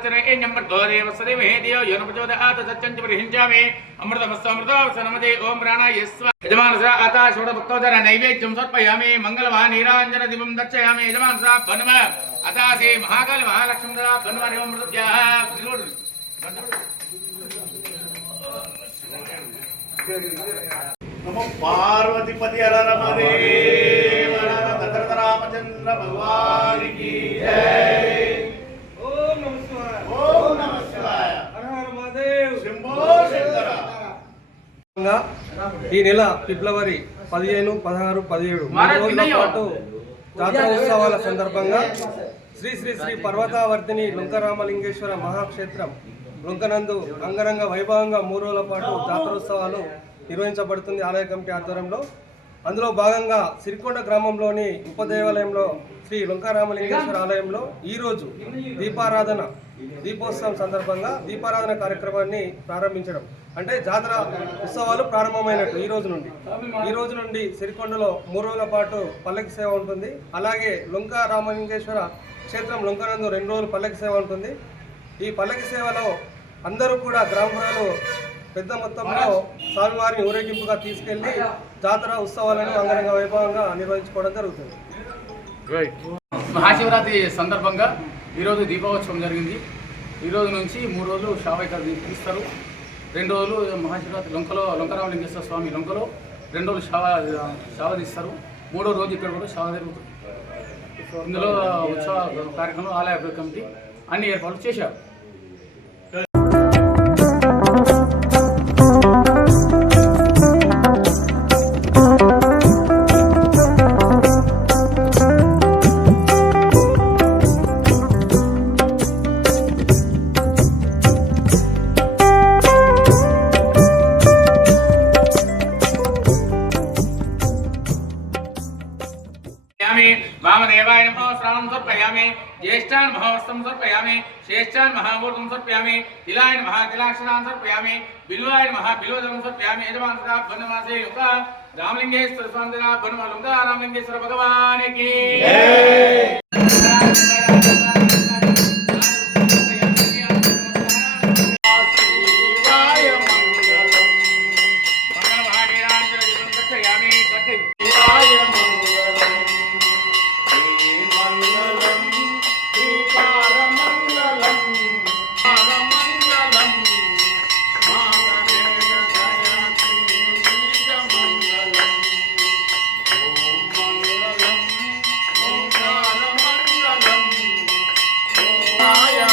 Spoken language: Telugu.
ఆదచ్చనేన్యంబర్గోదేవసదేమహేదియో యోనపచోదయాత సత్యంచ పరిహించామి అమృతమస్తమృతోసనమదే ఓం ప్రాణాయ స్వ యజమానస ఆకాశోడ భక్తోదర నైవేద్యం సమర్పయామి. మంగళమా నీరాంజన దివం దర్శయామి. యజమానస పన్మ అతాసే మహాకాళి మహాలక్ష్మి పన్మ నిమృత్యాహ నమో పార్వతిపతి హర రమదేవ దశరథ రామచంద్ర భగవానికి జై. ఓం గా ఈ నెల ఫిబ్రవరి పదిహేను పదహారు పదిహేడు రోజుల. పాటు జాతర ఉత్సవాల సందర్భంగా శ్రీ శ్రీ శ్రీ పర్వతావర్తిని లుంకరామలింగేశ్వర మహాక్షేత్రం లుంకనందు అంగరంగ వైభవంగా మూడు రోజుల పాటు జాతరోత్సవాలు నిర్వహించబడుతుంది ఆలయ కమిటీ ఆధ్వర్యంలో అందులో భాగంగా సిరికొండ గ్రామంలోని ఉపదేవాలయంలో శ్రీ లంకారామలింగేశ్వర ఆలయంలో ఈరోజు దీపారాధన దీపోత్సవం సందర్భంగా దీపారాధన కార్యక్రమాన్ని ప్రారంభించడం. అంటే జాతర ఉత్సవాలు ప్రారంభమైనట్టు ఈ రోజు నుండి. ఈ రోజు నుండి సిరికొండలో మూడు రోజుల పాటు పల్లకి సేవ ఉంటుంది. అలాగే లుంక రామలింగేశ్వర క్షేత్రం లుంకనందు రెండు రోజులు పల్లకి సేవ ఉంటుంది. ఈ పల్లకి సేవలో అందరూ కూడా గ్రామ ప్రజలు పెద్ద మొత్తంలో స్వామివారిని ఊరేగింపుగా తీసుకెళ్ళి జాతర ఉత్సవాలను అంగరంగ వైభవంగా నిర్వహించుకోవడం జరుగుతుంది. మహాశివరాత్రి సందర్భంగా ఈరోజు దీపోత్సవం జరిగింది. ఈరోజు నుంచి మూడు రోజులు షావైక తీస్తారు. రెండు రోజులు మహాశివరాత్రి లొంకలో లొంకరామలింగేశ్వర స్వామి లొంకలో రెండు రోజులు షావ షావ తీస్తారు. మూడో రోజు ఇక్కడ కూడా షావ జరుగుతుంది. ఇందులో ఉత్సవ కార్యక్రమం ఆలయ అభివృద్ధి కమిటీ అన్ని ఏర్పాట్లు చేశారు. సమర్పయామి వామదేవాయ నమో శ్రావణం సమర్పయామి జ్యేష్ఠాన్ మహావస్త్రం సమర్పయామి శ్రేష్ఠాన్ మహామూర్తం సమర్పయామి తిలాయ మహా తిలాక్షరాన్ సమర్పయామి బిల్వాయ మహా బిల్వదం సమర్పయామి యజమాన్ సదా బన్నమాసే యొక్క రామలింగేశ్వర స్వామి సదా బన్న లుంగా రామలింగేశ్వర சிவாய